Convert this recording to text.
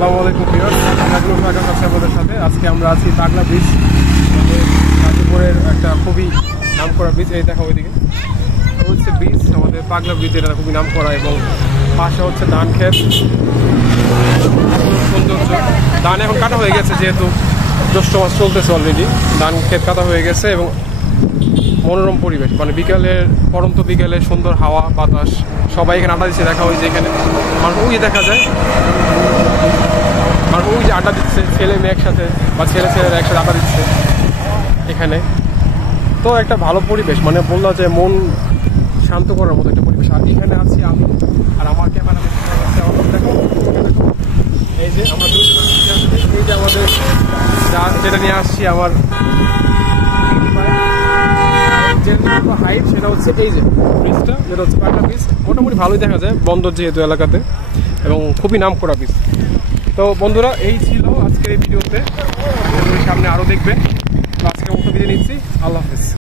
আসসালামু আলাইকুম ভিউয়ার্স, আপনাদের সাথে আজকে আমরা আছি পাগলা ব্রিজ, আমাদের গাজীপুরের একটা খুবই নামকরা ব্রিজ। এই দেখা ওইদিকে হচ্ছে ব্রিজ, আমাদের পাগলা ব্রিজ, এটা খুবই নামকরা এবং পাশে হচ্ছে ধান ক্ষেত, সৌন্দর্য। ধান এখন কাটা হয়ে গেছে, যেহেতু জ্যৈষ্ঠ মাস চলতেছে, অলরেডি ধান ক্ষেত কাটা হয়ে গেছে এবং মনোরম পরিবেশ, মানে বিকালের পরন্ত বিকেলে সুন্দর হাওয়া বাতাস, সবাই এখানে আড্ডা দিচ্ছে। দেখা হয়েছে এখানে মানুষ ওই দেখা যায়, আর ওই যে আড্ডা দিচ্ছে ছেলে মেয়ে একসাথে বা ছেলেরা একসাথে আড্ডা দিচ্ছে এখানে। তো একটা ভালো পরিবেশ, মানে বললাম যে মন শান্ত করার মতো একটা পরিবেশ। আর এখানে আছি আমি আর আমার ক্যামেরা দেখো, এই যে আমরা এই যে আমাদের যেটা নিয়ে আসছি, আমার হাইট, সেটা হচ্ছে এই যে ব্রিজটা, যেটা হচ্ছে পাগলা ব্রিজ। মোটামুটি ভালোই দেখা যায়, বন্দর যেহেতু এলাকাতে, এবং খুবই নাম করা ব্রিজ। তো বন্ধুরা, এই ছিল আজকের এই ভিডিওতে, সামনে আরও দেখবে। আজকের মতো বিদায় নিচ্ছি, আল্লাহ হাফেজ।